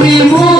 Bimbo